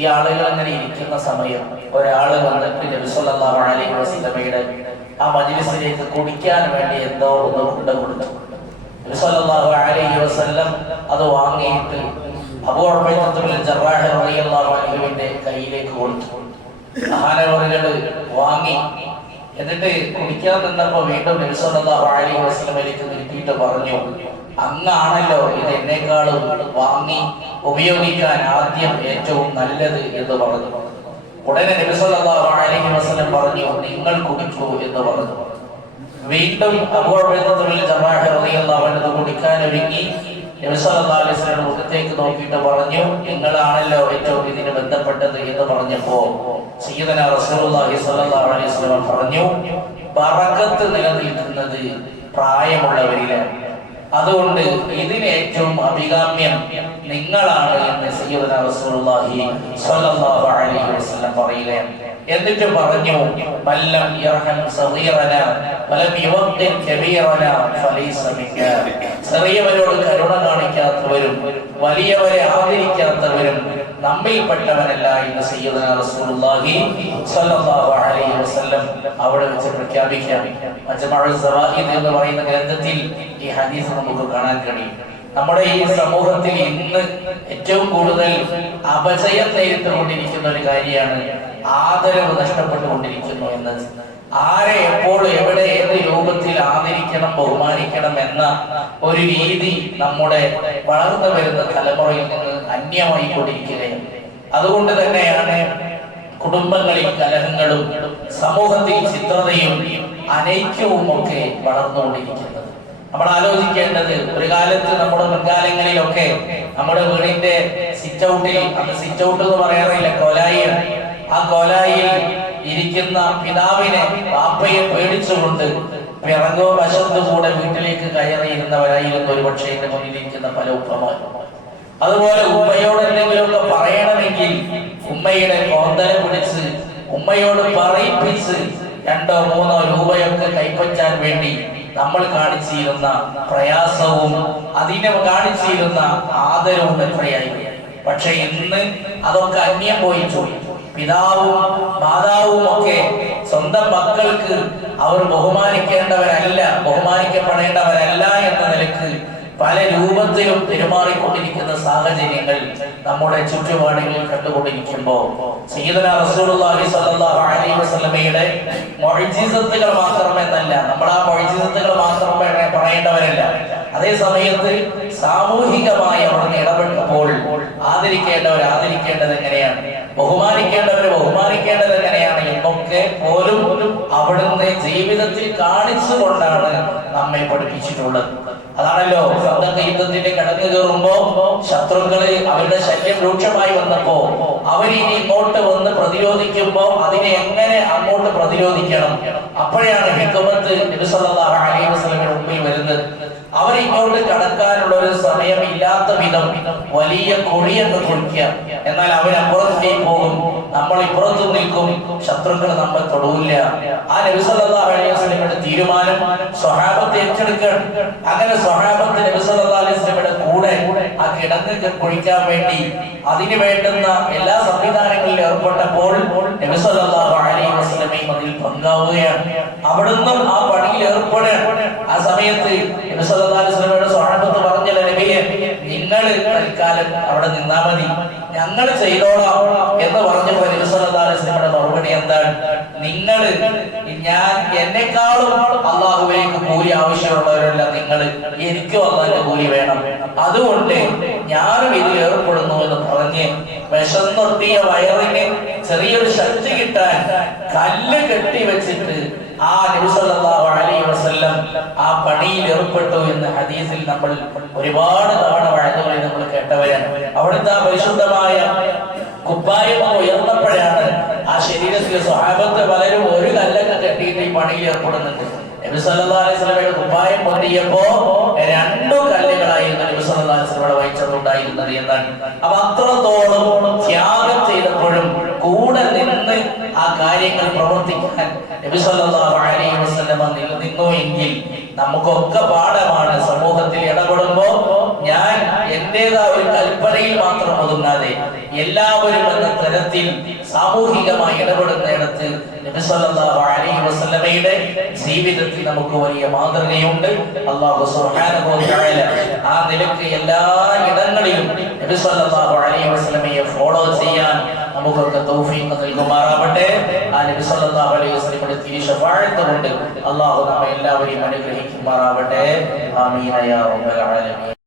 ഈ ആളുകൾ അങ്ങനെ ഇരിക്കുന്ന സമയം ഒരാൾ വന്നിട്ട് നബിസല്ലാഹു അലൈഹി വസല്ലമയുടെ ആ മജ്ലിസിലേക്ക് കുടിക്കാൻ വേണ്ടി എന്തോ ഒന്ന് കൊണ്ട് കൊടുത്തു. നബിസല്ലാഹു അലൈഹി വസല്ലം അത് വാങ്ങിയിട്ട് അബൂ ഉബൈദത്തുൽ ജറാഹ് റളിയല്ലാഹു അൻഹുവിന്റെ കയ്യിലേക്ക് കൊടുത്തു. മഹാനവറുകൾ വാങ്ങി. എന്നിട്ട് കുടിക്കാൻ നിന്നപ്പോ വീണ്ടും നബിസല്ലാഹു അലൈഹി വസല്ലമയിലേക്ക് നിർത്തിയിട്ട് പറഞ്ഞു അങ്ങാണല്ലോ ഇത് എന്നെക്കാളും വാങ്ങി ഉപയോഗിക്കാൻ ആദ്യം ഏറ്റവും നല്ലത് എന്ന് പറഞ്ഞു. ഉടനെ നബിസല്ലാഹു പറഞ്ഞു നിങ്ങൾ കുടിക്കൂ എന്ന് പറഞ്ഞു. വീണ്ടും അൻഹു കുടിക്കാൻ ഒരുങ്ങി. നബി സല്ലല്ലാഹു അലൈഹി വസല്ലം മുഖത്തേക്ക് നോക്കിയിട്ട് പറഞ്ഞു നിങ്ങളാണല്ലോ ഏറ്റവും ഇതിന് ബന്ധപ്പെട്ടത് എന്ന് പറഞ്ഞപ്പോ വസല്ലം പറഞ്ഞു പറക്കത്ത് നിലനിൽക്കുന്നത് പ്രായമുള്ളവരിലാണ്. അതുകൊണ്ട് ഇതിന് ഏറ്റവും അഭികാമ്യം നിങ്ങളാണ് എന്ന് സയ്യിദന റസൂലുള്ളാഹി സ്വല്ലല്ലാഹു അലൈഹി വസല്ലം. പറയുകയാണ് എന്നിട്ട് പറഞ്ഞു ചെറിയവരോട് കരുണ കാണിക്കാത്തവരും വലിയവരെ ആദരിക്കാത്തവരും നമ്മിൽപ്പെട്ടവനല്ല എന്ന് സയ്യിദന റസൂലുള്ളാഹി സ്വല്ലല്ലാഹു അലൈഹി വസല്ലം അവിടെ വെച്ച് പ്രഖ്യാപിക്കാം. സവാഹിദ് എന്ന് പറയുന്ന ഗ്രന്ഥത്തിൽ ഈ ഹദീസ് നമുക്ക് കാണാൻ കഴിയും. നമ്മുടെ ഈ സമൂഹത്തിൽ ഇന്ന് ഏറ്റവും കൂടുതൽ അപജയം നേരിട്ടുകൊണ്ടിരിക്കുന്ന ഒരു കാര്യമാണ് ആദരവ് നഷ്ടപ്പെട്ടുകൊണ്ടിരിക്കുന്നു എന്നത് ആരെ എപ്പോൾ എവിടെ ഏത് രൂപത്തിൽ ആദരിക്കണം ബഹുമാനിക്കണം എന്ന ഒരു രീതി നമ്മുടെ വളർന്നു വരുന്ന തലമുറയിൽ നിന്ന് അന്യമായി കൊണ്ടിരിക്കുകയാണ് അതുകൊണ്ട് തന്നെയാണ് കുടുംബങ്ങളിൽ കലഹങ്ങളും സമൂഹത്തിൽ ചിത്രതയും അനൈക്യവും ഒക്കെ വളർന്നുകൊണ്ടിരിക്കുന്നത്. നമ്മൾ ആലോചിക്കേണ്ടത് ഒരു കാലത്ത് നമ്മുടെ മുൻകാലങ്ങളിലൊക്കെ നമ്മുടെ വീടിന്റെ സിറ്റ് ഔട്ടിൽ അന്ന് സിറ്റ് ഔട്ട് എന്ന് പറയാറില്ല കോലായി ആ കോലായിൽ ഇരിക്കുന്ന പിതാവിനെ പാപ്പയെ പേടിച്ചുകൊണ്ട് പിറങ്ങോ വശത്ത് കൂടെ വീട്ടിലേക്ക് കയറിയിരുന്നവരായിരുന്നു ഒരു പക്ഷേ എന്റെ മുന്നിലിരിക്കുന്ന പല ഉപ്പമാരും അതുപോലെ ഉമ്മയോട് എന്തെങ്കിലുമൊക്കെ പറയണമെങ്കിൽ ഉമ്മയുടെ കോന്തല പിടിച്ച് ഉമ്മയോട് പറയിപ്പിച്ച് രണ്ടോ മൂന്നോ രൂപയൊക്കെ കൈപ്പറ്റാൻ വേണ്ടി നമ്മൾ കാണിച്ചിരുന്ന പ്രയാസവും അതിനെ കാണിച്ചിരുന്ന ആദരവും എത്രയായി പക്ഷെ ഇന്ന് അതൊക്കെ അന്യം പോയി പോയി. പിതാവും മാതാവും ഒക്കെ സ്വന്തം മക്കൾക്ക് അവർ ബഹുമാനിക്കേണ്ടവരല്ല ബഹുമാനിക്കപ്പെടേണ്ടവരല്ല എന്ന നിലയ്ക്ക് പല രൂപത്തിലും പെരുമാറിക്കൊണ്ടിരിക്കുന്ന സാഹചര്യങ്ങൾ നമ്മുടെ ചുറ്റുപാടുകളിൽ കണ്ടുകൊണ്ടിരിക്കുമ്പോൾ സയ്യിദന മൊഴിജീസത്തുകൾ മാത്രമെന്നല്ല നമ്മൾ ആ മൊഴിജീസത്തുകൾ മാത്രം പറ- പറയേണ്ടവരല്ല. അതേ സമയത്ത് സാമൂഹികമായി അവിടുന്ന് ഇടപെട്ടപ്പോൾ ആദരിക്കേണ്ടവർ ആദരിക്കേണ്ടത് എങ്ങനെയാണ്? ബഹുമാനിക്കേണ്ടവർ ബഹുമാനിക്കേണ്ടത് എങ്ങനെയാണ്? എന്നൊക്കെ പോലും അവിടുന്ന് ജീവിതത്തിൽ കാണിച്ചുകൊണ്ടാണ് നമ്മെ പഠിപ്പിച്ചിട്ടുള്ളത്. അതാണല്ലോ സ്വന്തം യുദ്ധത്തിന്റെ കടന്നു കയറുമ്പോ ശത്രുക്കൾ അവരുടെ ശല്യം രൂക്ഷമായി വന്നപ്പോ അവരിനി ഇങ്ങോട്ട് വന്ന് പ്രതിരോധിക്കുമ്പോ അതിനെ എങ്ങനെ അങ്ങോട്ട് പ്രതിരോധിക്കണം? അപ്പോഴാണ് ഹിക്കുമത്ത് നബിസല്ലാഹു അലൈഹി മുമ്പിൽ വരുന്നത്. അവരിങ്ങോട്ട് കടക്കാനുള്ള ഒരു സമയം ഇല്ലാത്ത വിധം വലിയ കൊടിയെന്ന് കുളിക്കുക. എന്നാൽ അവരപ്പുറത്തേക്ക് പോകും. നമ്മൾ ഇപ്പുറത്ത് നിൽക്കും. ശത്രുക്കൾ നമ്മൾ തൊടൂല്ല. ആ നബിസല്ലാഹു അലൈഹി വസല്ലമയുടെ തീരുമാനം സ്വഹാബത്ത് ഏറ്റെടുക്കണം അങ്ങനെ സ്വഹാബത്ത് വസല്ലമയുടെ കൂടെ ആ കിടങ്ങ് പൊഴിക്കാൻ വേണ്ടി അതിന് വേണ്ടുന്ന എല്ലാ സംവിധാനങ്ങളിലും ഏർപ്പെട്ടപ്പോൾ നബിസല്ലാഹു അലൈഹി വസല്ലമയും അതിൽ പങ്കാവുകയാണ് അവിടുന്ന് ആ പണിയിൽ ഏർപ്പെടെ ആ സമയത്ത് വസല്ലമയുടെ സ്വഹാബത്ത് പറഞ്ഞല്ലോ നബിയെ നിങ്ങൾ തൽക്കാലം അവിടെ നിന്നാ മതി. ഞങ്ങൾ ചെയ്തോളാം എന്ന് പറഞ്ഞപ്പോൾ വസല്ലമയുടെ മറുപടി എന്താണ്? നിങ്ങൾ ഞാൻ എന്നെക്കാളും ആവശ്യമുള്ളവരല്ല നിങ്ങൾ എനിക്കും അള്ളാഹിന്റെ കൂലി വേണം. അതുകൊണ്ട് ഞാനും ഇതിൽ ഏർപ്പെടുന്നു എന്ന് പറഞ്ഞ് വിശന്നൊട്ടിയ വയറിന് ചെറിയൊരു ശക്തി കിട്ടാൻ കല്ല് കെട്ടി വെച്ചിട്ട് ആ നബിസല്ലല്ലാഹു അലൈഹി വസല്ലം ആ പണിയിൽ ഏർപ്പെട്ടു എന്ന് ഹദീസിൽ നമ്മൾ ഒരുപാട് തവണ വഴങ്ങുകളിൽ നമ്മൾ കേട്ടവരാണ്. അവിടുത്തെ ആ പരിശുദ്ധമായ കുപ്പായം ഉയർന്നപ്പോഴാണ് ആ ശരീരത്തിൽ സ്വഹാബത്ത് പലരും ഒരു കല്ലൊക്കെ കെട്ടിയിട്ട് ഈ പണിയിൽ ഏർപ്പെടുന്നുണ്ട്. നബി സല്ലല്ലാഹു അലൈഹി വസല്ലമയുടെ കുപ്പായം പൊട്ടിയപ്പോ രണ്ടു കല്ലുകളായിരുന്നു നബി സല്ലല്ലാഹു അലൈഹി വസല്ലമയുടെ വഹിച്ചുണ്ടായിരുന്നത് എന്നാണ് അപ്പൊ അത്രത്തോളം ത്യാഗം ചെയ്തപ്പോഴും കൂടെ നിന്ന് ആ കാര്യങ്ങൾ പ്രവർത്തിക്കാൻ നബി സല്ലല്ലാഹു അലൈഹി വസല്ലമ നിലനിന്നു എങ്കിൽ നമുക്കൊക്കെ പാഠമാണ്. സമൂഹത്തിൽ ഇടപെടുമ്പോ ഞാൻ എന്റേതായ ഒരു കൽപ്പനയിൽ മാത്രം ഒതുങ്ങാതെ എല്ലാവരും എന്ന തരത്തിൽ സാമൂഹികമായി ഇടപെടുന്നിടത്ത് വസല്ലമയുടെ ജീവിതത്തിൽ നമുക്ക് വലിയ മാതൃകയുണ്ട്. അള്ളാഹു ആ നിലയ്ക്ക് എല്ലാ ഇടങ്ങളിലും അലൈഹി വസല്ലമയെ ഫോളോ ചെയ്യാൻ നമുക്കൊക്കെ തൗഫീഖ് നൽകുമാറാവട്ടെ. ആ നബി സല്ലല്ലാഹു അലൈഹി വസല്ലമയുടെ തിരു ശഫാഅത്ത് കൊണ്ട് അല്ലാഹു നമ്മെ എല്ലാവരെയും അനുഗ്രഹിക്കുമാറാവട്ടെ. ആമീൻ. യാ റബ്ബൽ ആലമീൻ.